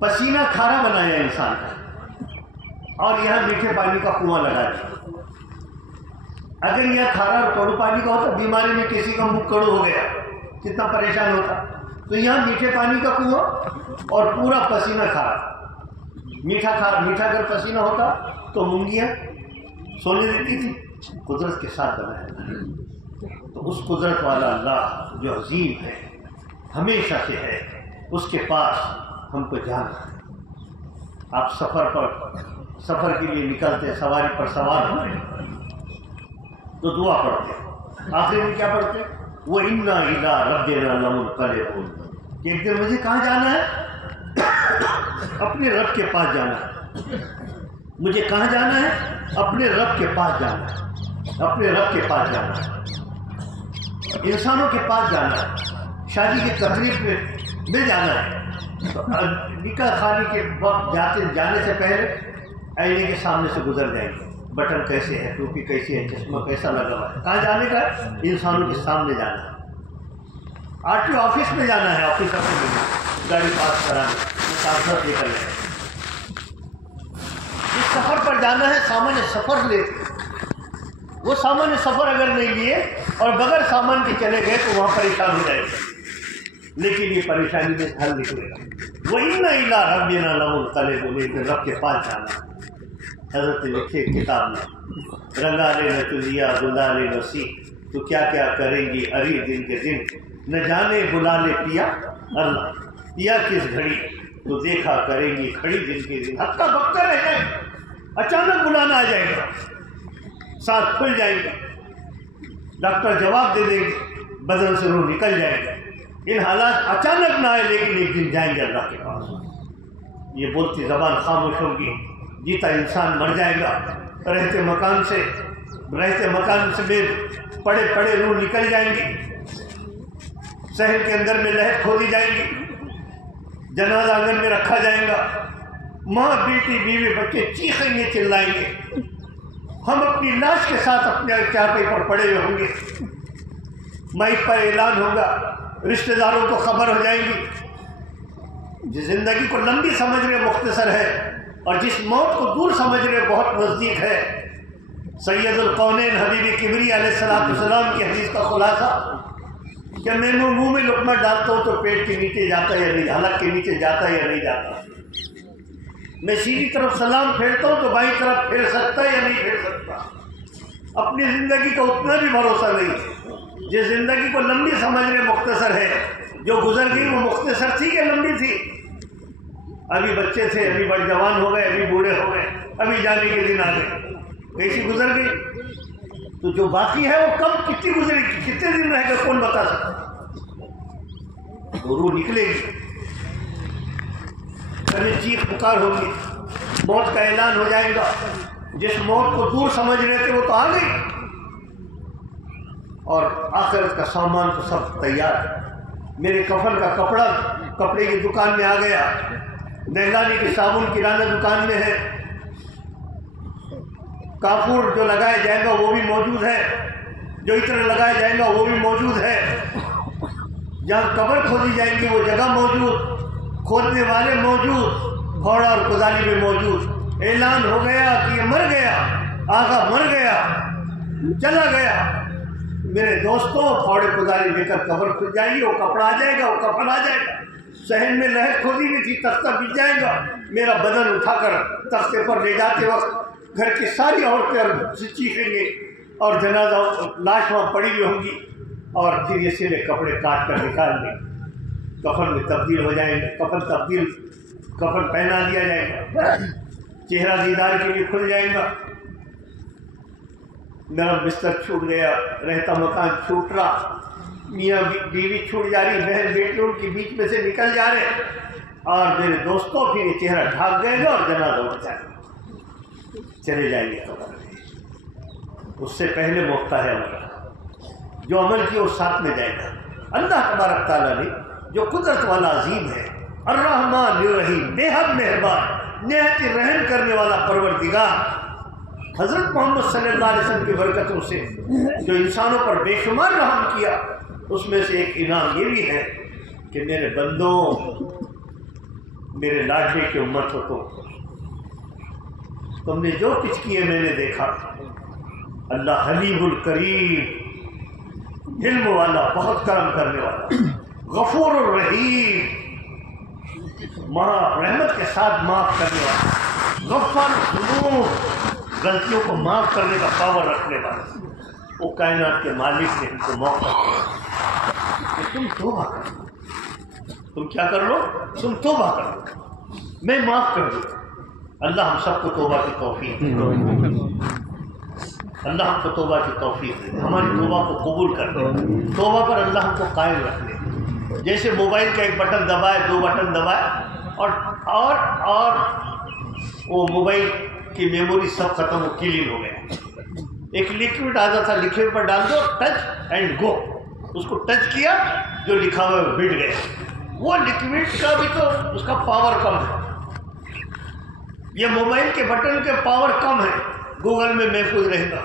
پسینہ کھارا بنایا انسان کا، اور یہاں میٹھے پانی کا کنواں لگا دیا۔ اگر یہاں کھارا اور کڑو پانی کا ہوتا، بیماری میں کسی کا منہ کڑو ہو گیا کتنا پریشان ہوتا، تو یہاں میٹھے پانی کا کنواں اور پورا پسینہ کھارا۔ میٹھا اگر پسینہ ہوتا تو مونگیاں سونے دیتی تھی، قدرت کے ساتھ بنایا۔ تو اس قدرت والا اللہ جو عظیم ہے، ہمیشہ سے ہے، اس کے پاس ہم کو جانا ہے۔ آپ سفر کے لیے نکلتے، سواری پر سوار ہوتے تو دعا پڑھتے، آخر میں کیا پڑھتے؟ وَإِنَّا إِلَىٰ رَبِّنَا لَمُنْقَلِبُونَ، کہ ایک دن مجھے کہاں جانا ہے؟ اپنے رب کے پاس جانا ہے۔ مجھے کہاں جانا ہے؟ اپنے رب کے پاس جانا ہے، اپنے رب کے پاس جانا ہے، انسانوں کے پاس جانا ہے، شادی کی تقریب میں جانا ہے۔ نکاح خانے کے وقت جانے سے پہلے آئینے کے سامنے سے گزر جائیں گے، بٹن کیسے ہے، ٹوپی کیسی ہے، چشمہ کیسا لگا ہوا ہے۔ کہاں جانے کا ہے؟ انسانوں کے سامنے جانا ہے۔ RTO آفس میں جانا ہے، آفیسر سے گاڑی پاس کرانے، کاغذات لے کر لے۔ اس سفر پر جانا ہے، سامان سفر لے، وہ سامان سفر اگر نہیں لیے اور بغیر سامان کے چلے گئے تو وہاں پریشان ہو جائے گا۔ لیکن یہ پریشانی میں حل نکلے گا. وَإِنَّ إِلَىٰ رَبِّنَا لَمُنقَلِبُونَ، لیکن رب کے پاس جانا. حضرت لکھے کتاب میں رنگا لے نہ تلیا گلا لے نسی، تو کیا کیا کریں گی اری دن کے دن، نہ جانے بلا لے پیا اللہ پیا کس گھڑی، تو دیکھا کریں گی کھڑی دن کے دن. ہکا بکا رہ جائے گا، اچانک بلانا آ جائے گا، ساتھ کھل جائیں گے، ڈاکٹر جواب دے دیں گے، بدن سے روح نکل جائے گا. ان حالات اچانک نہ آئے لیکن ایک دن جائیں گے اللہ کے پاس. یہ بولتی زبان خاموش ہوگی، جیتا انسان مر جائے گا، رہتے مکان سے پڑے پڑے روح نکل جائیں گی، شہر کے اندر میں لہر کھودی جائیں گی، جنازہ آنگن میں رکھا جائے گا، ماں بیٹی بیوی بچے چیخیں گے چلائیں گے، ہم اپنی لاش کے ساتھ اپنے چارپائی پر پڑے ہوئے ہوں گے، میت پر اعلان ہوگا، رشتہ داروں کو خبر ہو جائے گی. جس زندگی کو لمبی سمجھ رہے مختصر ہے، اور جس موت کو دور سمجھ رہے بہت نزدیک ہے. سید القونین حبیب کبری علیہ السلام کی حدیث کا خلاصہ کہ میں منہ میں لقمہ ڈالتا ہوں تو پیٹ کے نیچے جاتا یا نہیں، حلق کے نیچے جاتا یا نہیں جاتا. میں سیدھی طرف سلام پھیرتا ہوں تو بائیں طرف پھیر سکتا یا نہیں پھیر سکتا. اپنی زندگی کا اتنا بھی بھروسہ نہیں. جس زندگی کو لمبی سمجھ رہے مختصر ہے، جو گزر گئی وہ مختصر تھی کہ لمبی تھی؟ ابھی بچے تھے، ابھی بڑے جوان ہو گئے، ابھی بوڑھے ہو گئے، ابھی جانے کے دن آ گئے، کیسی گزر گئی؟ تو جو باقی ہے وہ کب کتنی گزرے گی، کتنے دن رہ گئے، کون بتا سکتا؟ وہ روح نکلے گی، کبھی چیخ پکار ہوگی، موت کا اعلان ہو جائے گا. جس موت کو دور سمجھ رہے تھے وہ تو آ گئی، اور آخرت کا سامان تو سب تیار. میرے کفن کا کپڑا کپڑے کی دکان میں آ گیا، نہلانے کی صابن کرانہ دکان میں ہے، کافور جو لگایا جائے گا وہ بھی موجود ہے، جو عطر لگایا جائے گا وہ بھی موجود ہے، جہاں قبر کھودی جائیں گی وہ جگہ موجود، کھودنے والے موجود، گھوڑا اور کدالی میں موجود. اعلان ہو گیا کہ یہ مر گیا، آقا مر گیا، چلا گیا. میرے دوستوں پھاوڑے کداری لے کر قبر کھل جائے گی، وہ کپڑا آ جائے گا، وہ کفن آ جائے گا. صحن میں لہر کھودی ہوئی تھی، تختہ بچ جائے گا. میرا بدن اٹھا کر تختے پر لے جاتے وقت گھر کی ساری عورتیں چیخیں گے، اور جنازہ لاش وہاں پڑی ہوئی ہوں گی، اور پھر یہ سیرے کپڑے کاٹ کر نکال دیں، کفن میں تبدیل ہو جائیں گے. کفن پہنا دیا جائے گا، چہرہ دیدار کے لیے کھل جائے گا. نرم بستر چھوٹ گیا، رہتا مکان چھوٹ رہا، میاں بیوی چھوٹ جا رہی، بہن بیٹیوں کے بیچ میں سے نکل جا رہے، اور میرے دوستوں پھر یہ چہرہ ڈھانک گئے گا اور جنازہ ہو جائے گا، چلے جائیں گے قبر میں. اس سے پہلے موقع ہے عمل، جو عمل کیا اس ساتھ میں جائے گا. اللہ تبارک تعالیٰ نے جو قدرت والا عظیم ہے، الرحمن الرحیم، بے حد مہربان، نہایت رحم کرنے والا پروردگار، حضرت محمد صلی اللہ علیہ وسلم کی برکتوں سے جو انسانوں پر بے شمار رحم کیا، اس میں سے ایک انعام یہ بھی ہے کہ میرے بندوں، میرے لاڈلے کی امت ہو، تو تم نے جو کچھ کیے میں نے دیکھا. اللہ حلیم الکریم، علم والا، بہت کرم کرنے والا، غفور الرحیم، رحمت کے ساتھ معاف کرنے والا، غفار الذنوب، غلطیوں کو معاف کرنے کا پاور رکھنے والا. وہ کائنات کے مالک نے ان کو موقع دیا کہ تم توبہ کرو. تم کیا کر لو؟ تم توبہ کرو، میں معاف کر دوں. اللہ ہم سب کو توبہ کی توفیق دے، اللہ ہم کو توبہ کی توفیق دے، ہماری توبہ کو قبول کر دے، توبہ پر اللہ ہم کو قائم رکھ دے. جیسے موبائل کا ایک بٹن دبائے، دو بٹن دبائے، اور وہ موبائل کی میموری سب ختم ہو، کلین ہو گیا. ایک لکوڈ آتا تھا، لکوڈ پر ڈال دو، ٹچ اینڈ گو، اس کو ٹچ کیا، جو لکھا ہوا ہے بٹ گیا. وہ لکوڈ کا بھی تو اس کا پاور کم ہے، یہ موبائل کے بٹن کے پاور کم ہے، گوگل میں محفوظ رہے گا.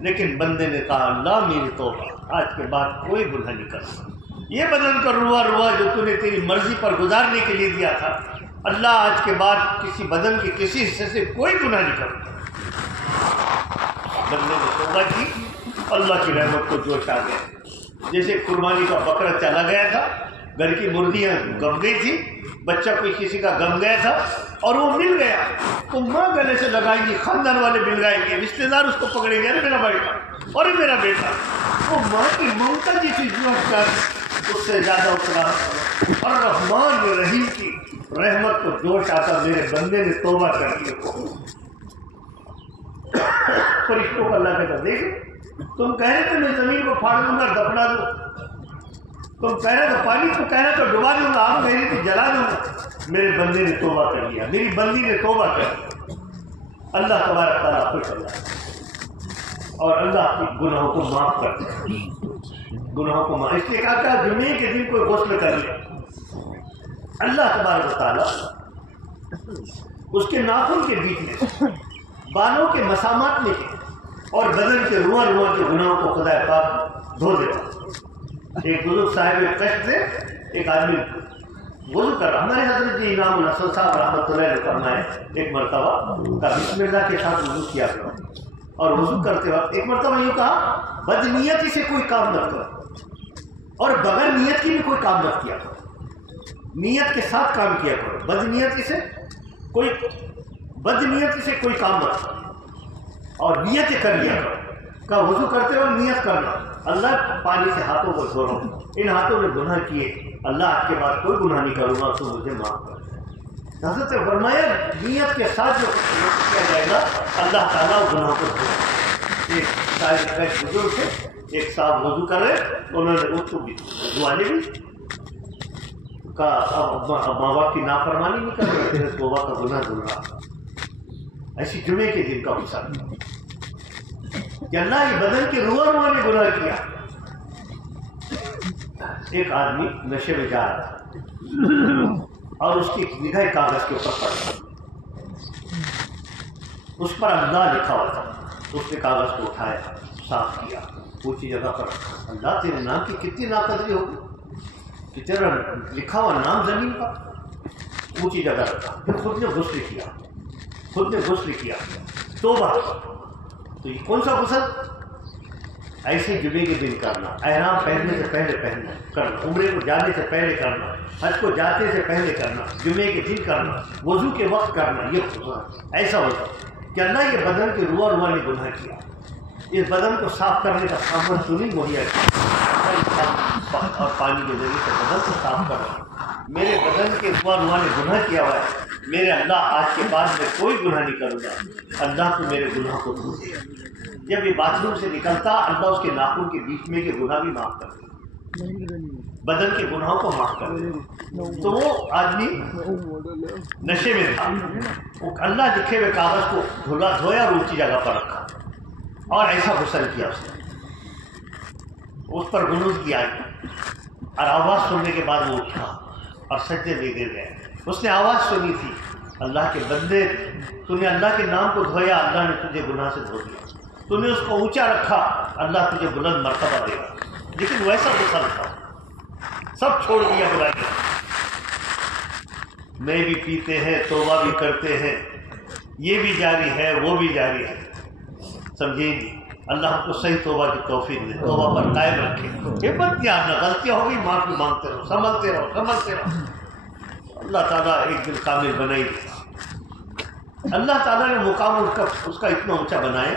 لیکن بندے نے کہا اللہ میری توبہ، آج کے بعد کوئی گناہ نہیں کرتا. یہ بدن کا روا جو تو نے تیری مرضی پر گزارنے کے لیے دیا تھا، اللہ آج کے بعد کسی بدن کے کسی حصے سے کوئی گناہ نہیں کرتا. بندے نے توبہ کی، اللہ کی رحمت کو جوش آ گیا. جیسے قربانی کا بکرا چلا گیا تھا، گھر کی مرغیاں گم گئی تھی، بچہ کوئی کسی کا گم گیا تھا اور وہ مل گیا تو ماں گلے سے لگائیں گی، خاندان والے مل گائیں گے، رشتے دار اس کو پکڑیں گے، ارے میرا بیٹا اور میرا بیٹا. وہ ماں کی ممتا جی تھی اس سے زیادہ اترا. اور رحمان رحیم کی رحمت کو جوش آتا، میرے بندے نے توبہ کر لی. فرشتوں کو اللہ کہتا دیکھ تم کہہ رہے تھے میں زمین کو پھاڑ دوں گا دفنا دوں، تم کہہ رہے تو پانی کو کہہ رہے تو ڈبا دوں گا، آگ میری تو جلا دوں گا. میرے بندے نے توبہ کر لیا، میری بندی نے توبہ کر لیا. اللہ تبارک تعالیٰ خوش اللہ ہے اور اللہ اپنی گناہوں کو معاف کرتا ہے. گناہوں کو معاف اس لیے کہا تھا جمعے کے دن کوئی غسل کر لے. اللہ تبارک تعالیٰ اس کے ناخن کے بیچ میں، بالوں کے مسامات میں اور بدن کے رواں کے گناہوں کو خدا پاک دھو دیتا. ایک بزرگ صاحب کشت سے ایک آدمی وضو کر رہا، ہمارے حضرت جی امام الحسن صاحب رحمۃ اللہ علیہ فرمائے ایک مرتبہ کا بسم اللہ کے ساتھ وضو کیا کرو، اور وضو کرتے وقت ایک مرتبہ یوں کہا بد نیتی سے کوئی کام نہ کرو اور بغیر نیت کی بھی کوئی کام نہ کیا کرو، نیت کے ساتھ کام کیا کرو، بد نیتی سے کوئی کام نہ کرو اور نیت کر لیا کرو. کا وضو کرتے وقت نیت کرنا، اللہ پانی سے ہاتھوں کو دھو رہا ہوں، ان ہاتھوں نے گناہ کیے، اللہ آج کے بعد کوئی گناہ نہیں کروں گا تو مجھے معاف کر. حضرت نے فرمایا نیت کے ساتھ جو کیا جائے گا اللہ تعالیٰ گناہ کو دھو. ایک شاید بزرگ تھے، ایک صاحب وضو کر رہے، انہوں نے اس کو بھی دعانے بھی کہا اب ماں باپ کی نافرمانی نہیں کر رہے تھے، توبہ کا گناہ دھل رہا. ایسی جمعے کے دن کا حصہ کہ اللہ کے بدن کے رواں نے گناہ کیا. ایک آدمی نشے میں جا رہا تھا اور اس کی نگاہ کاغذ کے اوپر پڑ گئی، اس پر اللہ لکھا ہوا تھا. اس نے کاغذ کو اٹھایا، صاف کیا، اونچی جگہ پر رکھا. اللہ تیرے نام کی کتنی ناقدری ہوگی کہ تیرا لکھا ہوا نام زمین پر اونچی جگہ رکھا. پھر خود نے غسل کیا، توبہ. تو یہ کون سا غسل؟ ایسے جمعے کے دن کرنا، احرام پہننے سے پہلے کرنا، عمرے کو جانے سے پہلے کرنا، حج کو جاتے سے پہلے کرنا، جمعے کے دن کرنا، وضو کے وقت کرنا. یہ ایسا ہوتا کہ اللہ کے بدن کے رواں نے گناہ کیا، اس بدن کو صاف کرنے کا سامان تو نہیں مہیا کیا اور پانی کے ذریعے سے بدن کو صاف کرنا. میرے بدن کے رواں نے گناہ کیا ہوا ہے، میرے اللہ آج کے بعد میں کوئی گناہ نہیں کروں گا، اللہ تو میرے گناہ کو دھو دے. جب یہ باتھ روم سے نکلتا اللہ اس کے ناخن کے بیچ میں کے گناہ بھی معاف کر دے، بدن کے گناہوں کو معاف کر دے. تو وہ آدمی نشے میں تھا، وہ اللہ لکھے ہوئے کاغذ کو دھویا اور اونچی جگہ پر رکھا اور ایسا غسل کیا. اس پر غنود کیا اور آواز سننے کے بعد وہ اٹھا اور سجدے میں گر گئے. اس نے آواز سنی تھی، اللہ کے بندے تو نے اللہ کے نام کو دھویا، اللہ نے تجھے گناہ سے دھو دیا، تو نے اس کو اونچا رکھا، اللہ تجھے بلند مرتبہ دے گا. لیکن ویسا غسل تھا، سب چھوڑ دیا برائی. میں بھی پیتے ہیں، توبہ بھی کرتے ہیں، یہ بھی جاری ہے وہ بھی جاری ہے. سمجھیں گی اللہ ہم کو صحیح توبہ کی توفیق دے، توبہ پر قائم رکھے. ہمت نہیں ہارنا، غلطیاں ہوگی معافی مانگتے رہو، سنبھلتے رہو. اللہ تعالیٰ ایک دن کامل بنائی دے. اللہ تعالیٰ نے مقام اس کا اتنا اونچا بنایا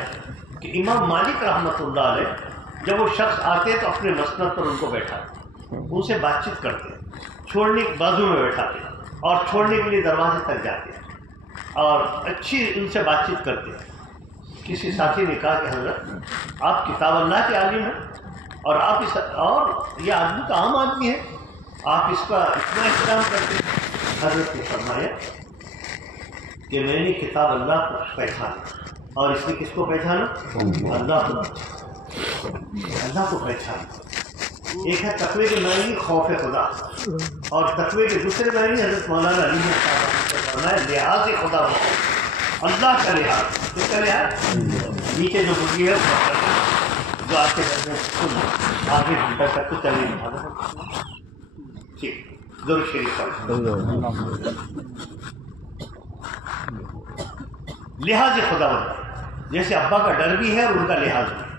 کہ امام مالک رحمۃ اللہ علیہ جب وہ شخص آتے تو اپنے مسند پر ان کو بیٹھاتے، ان سے بات چیت کرتے، چھوڑنے بازو میں بیٹھاتے اور چھوڑنے کے لیے دروازے تک جاتے اور اچھی ان سے بات چیت کرتے. کسی ساتھی نے کہا کہ حضرت آپ کتاب اللہ کے عالم ہیں اور یہ آدمی تو عام آدمی ہے، آپ اس کا اتنا احترام کرتے ہیں. حضرت نے فرمایا کہ میں نے کتاب اللہ کو پہچانا اور اس نے کس کو پہچانا؟ اللہ کو پہچانا. ایک ہے تقوی کے معنی خوف خدا، اور تقوی کے دوسرے معنی حضرت مولانا علی صاحب فرمایا لحاظ خدا، اللہ کا لحاظ. کس کا لحاظ؟ نیچے جو بگی ہے جو آپ کے گھر میں آگے گھنٹہ تک تو چلے نہیں. ٹھیک ضرور شریف لحاظ خدا بندہ، جیسے ابا کا ڈر بھی ہے اور ان کا لحاظ بھی ہے،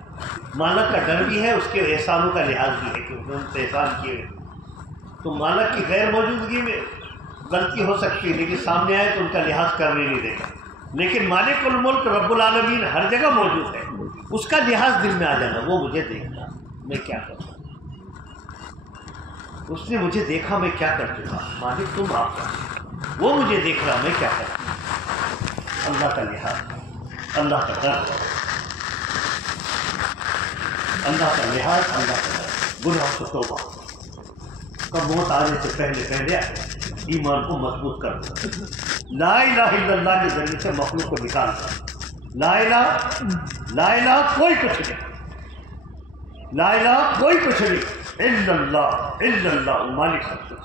مالک کا ڈر بھی ہے، اس کے احسانوں کا لحاظ بھی ہے کہ انہوں نے احسان کیے. تو مالک کی غیر موجودگی میں غلطی ہو سکتی ہے، لیکن سامنے آئے تو ان کا لحاظ کرنے نہیں دے گا. لیکن مالک الملک رب العالمین ہر جگہ موجود ہے، اس کا لحاظ دل میں آ جانا، وہ مجھے دیکھ رہا میں کیا کروں، اس نے مجھے دیکھا میں کیا کر چکا، مالک تم آپ کا، وہ مجھے دیکھ رہا میں کیا کروں. اللہ کا لحاظ، اللہ کا ڈر، اللہ کا لحاظ، اللہ کا ڈر، گناہ سے توبہ. کب موت آنے سے پہلے ایمان کو مضبوط کر دو. لا الہ الا اللہ کے ذریعے سے مخلوق کو نکال دو. لا الہ کوئی کچھ نہیں، لا الہ کوئی کچھ نہیں، الا اللہ مالک سب کچھ.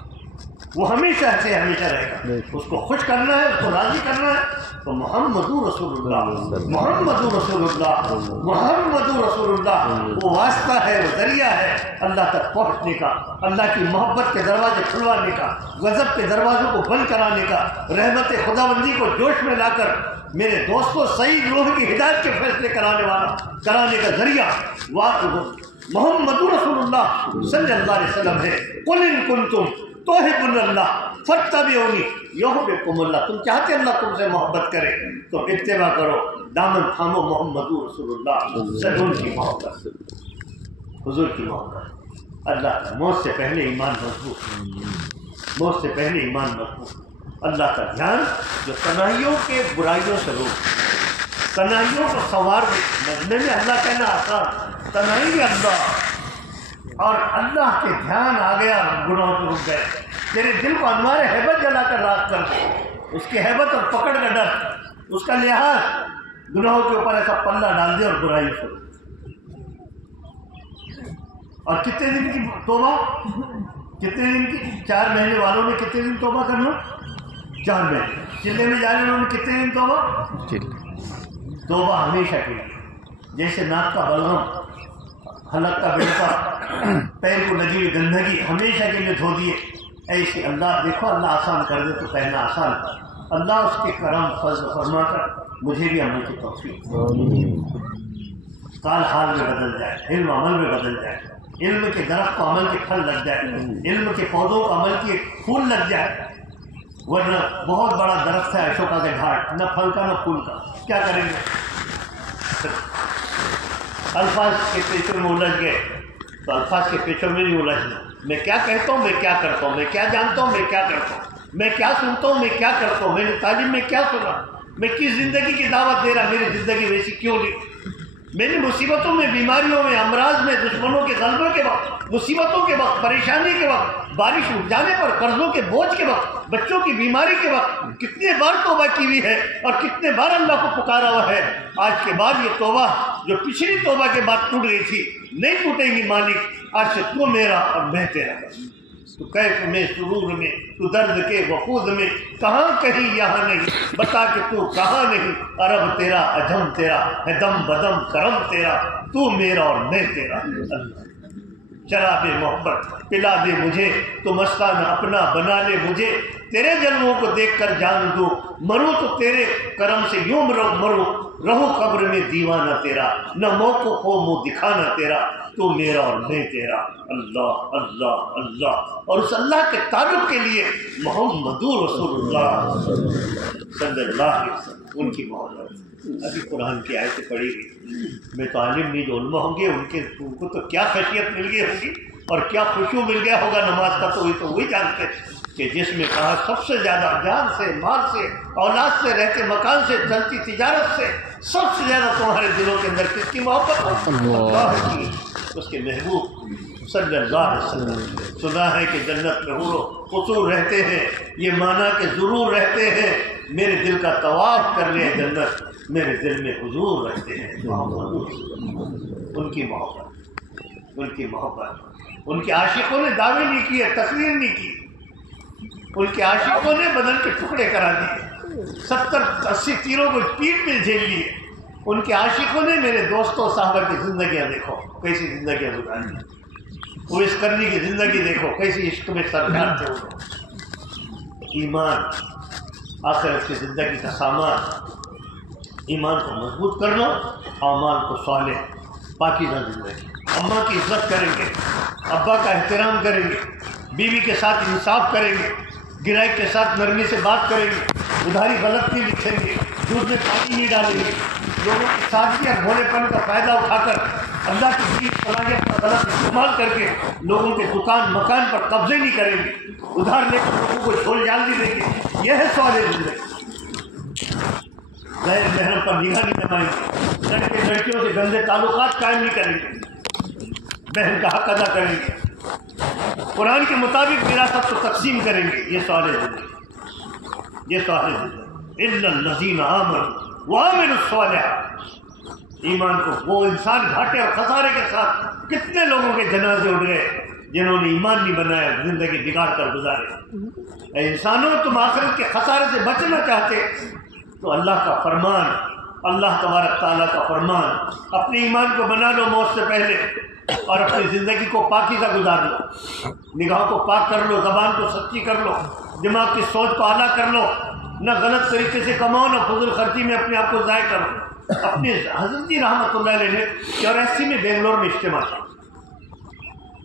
وہ ہمیشہ سے ہمیشہ رہے گا. اس کو خوش کرنا ہے، اس کو راضی کرنا ہے تو محمد رسول اللہ، محمد رسول اللہ، محمد رسول اللہ وہ واسطہ ہے، وہ ذریعہ ہے اللہ تک پہنچنے کا، اللہ کی محبت کے دروازے کھلوانے کا، غضب کے دروازوں کو بند کرانے کا، رحمت خداوندی کو جوش میں لا کر میرے دوستوں صحیح روح کی ہدایت کے فیصلے کرانے کا ذریعہ محمد رسول اللہ صلی اللہ علیہ وسلم ہے. قل ان کنتم تحبون اللہ فاتبعونی یحببکم اللہ. تم چاہتے اللہ تم سے محبت کرے تو اتباع کرو، دامن تھامو محمد رسول اللہ صلی ان کی محبت، حضور کی محبت. اللہ موت سے پہلے ایمان مضبوط، موت سے پہلے ایمان مضبوط. اللہ کا دھیان جو تنہائیوں کے برائیوں سے روک، تنہائیوں کو سوار بجنے میں اللہ کہنا آسان، تنہائی میں اللہ اور اللہ کے دھیان آ گیا، گناہوں سے رک گئے. تیرے دل کو انوار ہیبت جلا کر رات کر دے، اس کی ہیبت اور پکڑ کا ڈر، اس کا لحاظ، گناہوں کے اوپر ایسا پلہ ڈال دے اور برائی سے. اور کتنے دن کی توبہ، کتنے دن کی، 4 مہینے والوں نے کتنے دن توبہ کرنا، 4 مہینے. چلے میں جانے والوں نے کتنے دن توبہ ہمیشہ کے لیے. جیسے ناک کا بلغم، حلق کا بیڑا، پیر کو لگی ہوئی گندگی ہمیشہ کے لیے دھو دیے، ایسے اللہ دیکھو اللہ آسان کر دے تو کہنا آسان. اللہ اس کے کرم فضل فرما کر مجھے بھی عمل کی توفیق، قال حال میں بدل جائے، علم عمل میں بدل جائے، علم کے درخت کو عمل کے پھل لگ جائے، علم کے پودوں کو عمل کے پھول لگ جائے. ورنہ بہت بڑا درخت ہے اشوکا کے گھاٹ، نہ پھل کا نہ پھول کا، کیا کریں گے؟ الفاظ کے پیچھوں میں الجھ گئے تو الفاظ کے پیچھوں میں نہیں الجھنا. میں کیا کہتا ہوں، میں کیا کرتا ہوں، میں کیا جانتا ہوں، میں کیا کرتا ہوں، میں کیا سنتا ہوں، میں کیا کرتا ہوں، میں نے تعلیم میں کیا سنا، میں کس زندگی کی دعوت دے رہا، میری زندگی ویسی کیوں نہیں. میں نے مصیبتوں میں، بیماریوں میں، امراض میں، دشمنوں کے غلبوں کے وقت، مصیبتوں کے وقت، پریشانی کے وقت، بارش رک جانے پر، قرضوں کے بوجھ کے وقت، بچوں کی بیماری کے وقت کتنے بار توبہ کی ہوئی ہے اور کتنے بار اللہ کو پکارا ہوا ہے. آج کے بعد یہ توبہ جو پچھلی توبہ کے بعد ٹوٹ گئی تھی نہیں ٹوٹے گی. مالک آج سے تو میرا اور میں تیرا، تو کیف میں، سرور میں، تو درد کے وقود میں، کہاں کہیں یہاں نہیں، بتا کہ تو کہاں نہیں. عرب تیرا، عجم تیرا ہے، دم بدم کرم تیرا، تو میرا اور میں تیرا. چلا دے محبت پلا دے مجھے، تو مستانہ اپنا بنا لے مجھے. تیرے جلووں کو دیکھ کر جان دو، مروں تو تیرے کرم سے یوں مروں، رہو قبر میں دیوانہ تیرا، نہ موقع ہو منہ دکھانا تیرا، تو میرا اور میں تیرا. اللہ اللہ اللہ. اور اس اللہ کے تعلق کے لیے محمد رسول اللہ صلی اللہ علیہ وسلم، ان کی محبت. ابھی قرآن کی آیتیں پڑھی گئی. میں تو عالم نہیں، جو علماء ہوں گے ان کو تو کیا خشیت مل گئی ہوگی اور کیا خوشبو مل گیا ہوگا نماز کا، تو وہی جانتے کہ جس میں کہا سب سے زیادہ جان سے، مال سے، اولاد سے، رہتے مکان سے، چلتی تجارت سے سب سے زیادہ تمہارے دلوں کے اندر کس کی محبت ہو؟ اللہ کی، اس کے محبوب صلی اللہ علیہ وسلم. سنا ہے کہ جنت میں حور و قصور رہتے ہیں، یہ مانا کہ ضرور رہتے ہیں. میرے دل کا طواف کر لے جنت، میرے دل میں حضور رہتے ہیں. ان کی محبت، ان کی محبت. ان کے عاشقوں نے دعوے نہیں کیے، تقریر نہیں کی. ان کے عاشقوں نے بدن کے ٹکڑے کرا دیے، 70-80 تیروں کو پیٹ میں جھیل لیے. ان کے عاشقوں نے میرے دوستوں صحابہ کی زندگیاں دیکھو کیسی زندگیاں گزاری، وہ اس کرنی کی زندگی دیکھو کیسی عشق میں سرکار تھے. ایمان آخرت کی زندگی کا سامان. ایمان کو مضبوط کرنا، اعمال کو صالح پاکیزہ زندگی. اماں کی عزت کریں گے، ابا کا احترام کریں گے، بیوی کے ساتھ انصاف کریں گے، گرائک کے ساتھ نرمی سے بات کریں گے، ادھاری غلط نہیں لکھیں گے، دودھ میں پانی نہیں ڈالیں گے، لوگوں کی سادگی اور بھولے پن کا فائدہ اٹھا کر اللہ کی دی صلاحیت کا غلط استعمال کر کے لوگوں کے دکان مکان پر قبضے نہیں کریں گے، ادھار لے کر لوگوں کو جھول جال نہیں دیں گے۔ یہ ہے سوال زندگی۔ غیر محرم پر نگاہ نہیں جمائیں گے، لڑکے لڑکیوں سے گندے تعلقات قائم نہیں کریں گے، بہن کا حق ادا کریں گے، قرآن کے مطابق وراثت کو تقسیم کریں گے۔ یہ سوال زندگی، یہ سوال زندگی۔ الا الذین آمنوا وعملوا الصالحات، ایمان کو وہ انسان گھاٹے اور خسارے کے ساتھ کتنے لوگوں کے جنازے اٹھ گئے جنہوں نے ایمان نہیں بنایا، زندگی بگاڑ کر گزارے۔ اے انسانوں، تم آخرت کے خسارے سے بچنا چاہتے تو اللہ کا فرمان، اللہ تبارک تعالیٰ کا فرمان، اپنے ایمان کو بنا لو موت سے پہلے اور اپنی زندگی کو پاکیزہ گزار لو، نگاہ کو پاک کر لو، زبان کو سچی کر لو، دماغ کی سوچ کو اعلیٰ کر لو، نہ غلط طریقے سے کماؤ، نہ فضول خرچی میں اپنے آپ کو ضائع کرو۔ اپنے حضرت جی رحمۃ اللہ علیہ نے 84 میں بنگلور میں اجتماع کیا،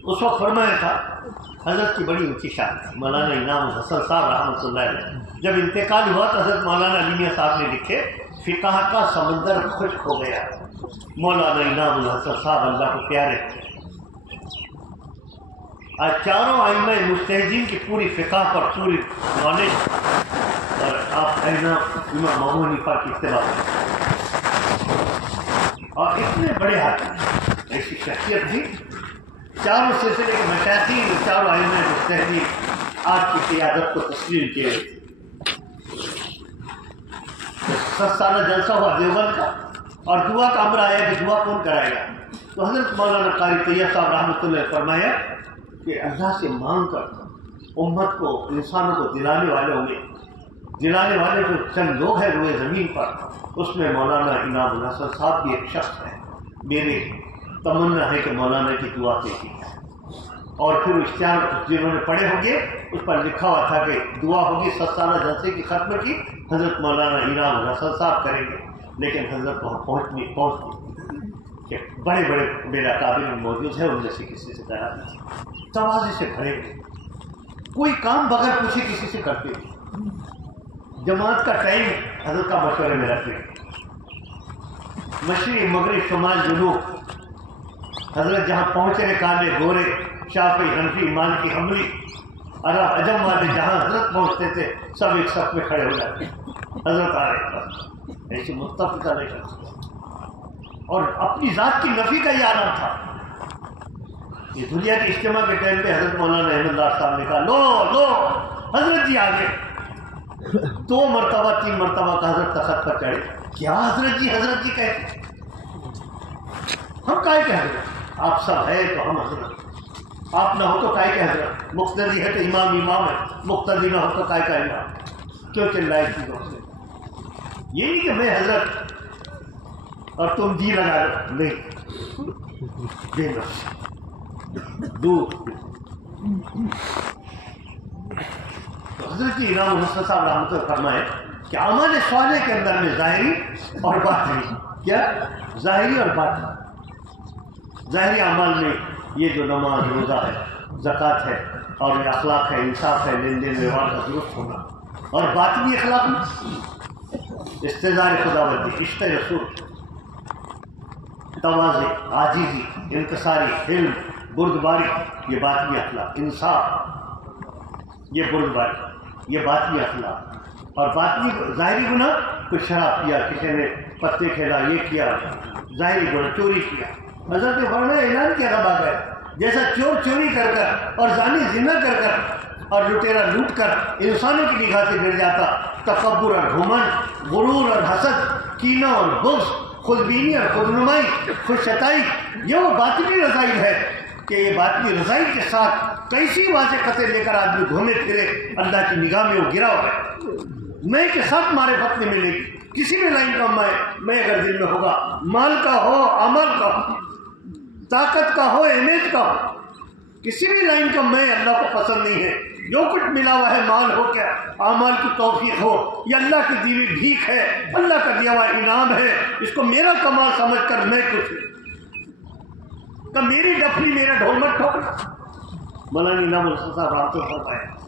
اس وقت فرمایا تھا، حضرت کی بڑی اونچی شان تھی، مولانا انعام الحسن صاحب رحمۃ اللہ علیہ، جب انتقال ہوا تو حضرت مولانا علی میاں صاحب نے لکھے، فقہ کا سمندر خشک ہو گیا، مولانا انعام الحسن صاحب اللہ کو پیارے تھے۔ آج چاروں ائمہ مجتہدین کی پوری فقہ پر پوری نالج، اور آپ امام ابو حنیفہ کی اتباع کریں، اور اتنے بڑے آدمی، ایسی شخصیت تھی، چاروں سلسلے کے مشائخین، چاروں ائمہ مجتہدین آپ کی قیادت کو تسلیم کیے ہوئے تھے۔ 7 سالہ جلسہ ہوا دیوبند کا، اور دعا کا امر آیا کہ دعا کون کرائے گا، تو حضرت مولانا قاری طیب صاحب رحمۃ اللہ علیہ فرمایا کہ اللہ سے مانگ کر امت کو، انسانوں کو دلانے والے ہوں گے، دلانے والے جو چند لوگ ہیں روئے زمین پر، اس میں مولانا انعام الحسن صاحب بھی ایک شخص ہے۔ میری تمنا ہے کہ مولانا کی دعا کی جائے، اور پھر اشتہار جنہوں نے پڑھے ہوں گے اس پر لکھا ہوا تھا کہ دعا ہوگی 7 سالہ جلسے کی ختم کی حضرت مولانا انعام الحسن صاحب کریں گے، لیکن حضرت وہاں پہنچ نہیں کہ بڑے بڑے میرا قابل موجود ہے، ان میں سے کسی سے تیار نہیں، تواضع سے بھرے گئے، کوئی کام بغیر پوچھے کسی سے کرتے تھے، جماعت کا ٹائم حضرت کا مشورے میں رکھتے، مشرق مغرب شمال جنوب، حضرت جہاں پہنچے رہے، کالے گورے، شافعی حنفی مالکی حنبلی، عرب عجم والے جہاں حضرت پہنچتے تھے سب ایک صف میں کھڑے ہو جاتے، حضرت آ رہے تھے، ایسی متفقہ نہیں کرتے، اور اپنی ذات کی نفی کا یہ عالم تھا۔ یہ دنیا کے اجتماع کے ٹائم پہ حضرت مولانا احمد اللہ صاحب نے کہا لو حضرت جی آگے، 2 مرتبہ 3 مرتبہ کا حضرت تخت پر چڑھے، کیا حضرت جی کہتے، ہم کائے کہ حضرت، آپ سب ہے تو ہم حضرت، آپ نہ ہو تو کائے کہ حضرت، مقتدی ہے تو امام ہے، مقتدی نہ ہو تو کائے کا امام، کیوں چلائے چیزوں سے، یہی کہ میں حضرت اور تم جی لگا لو، نہیں، بے نفس دور۔ تو حضرت جی انعام الحسن صاحب رحمۃ اللہ فرمائے کہ اعمال صالح کے اندر میں ظاہری اور باطنی، کیا ظاہری اور باطنی، ظاہری اعمال میں یہ جو نماز روزہ ہے، زکوٰۃ ہے، اور یہ اخلاق ہے، انصاف ہے، لین دین ویوہار کا درست ہونا، اور باطنی اخلاق میں استحضار خداوندی، عشق رسول، تواضع، عاجزی، انکساری، حلم، بردباری، یہ باطنی اخلاق، انصاف، یہ بردباری، یہ باطنی اخلاق، اور باطنی ظاہری گناہ، کچھ شراب پیا، کسی نے پتے کھیلا، یہ کیا، ظاہری گناہ، چوری کیا، حضرت نے فرمایا اعلان کیا رب آ گئے، جیسا چور چوری کر کر اور زانی زنا کر کر اور لٹیرا لوٹ کر انسانوں کی نگاہ سے گر جاتا، تکبر اور گھمنڈ، غرور اور حسد، کینہ اور بغض، خودبینی اور خودنمائی، خودشتائی، یہ وہ باطنی رذائل ہے کہ یہ باطنی رذائل کے ساتھ کیسی واضح قطع لے کر آدمی گھومے پھرے، اللہ کی نگاہ میں وہ گرا ہوا ہے۔ میں کے ساتھ معرفت نہیں ملے گی، کسی بھی لائن کا میں اگر دل میں ہوگا، مال کا ہو، عمل کا ہو، طاقت کا ہو، امیج کا ہو، کسی بھی لائن کا میں اللہ کو پسند نہیں ہے۔ جو کچھ ملا ہوا ہے، مال ہو کیا، اعمال کی توفیق ہو، یہ اللہ کی دی ہوئی بھیک ہے، اللہ کا دیا ہوا انعام ہے، اس کو میرا کمال سمجھ کر میں کچھ کہ میری ڈفلی میرا ڈھول مت ٹھوکنا، مولانا انعام الحسن صاحب رحمۃ اللہ فرمائے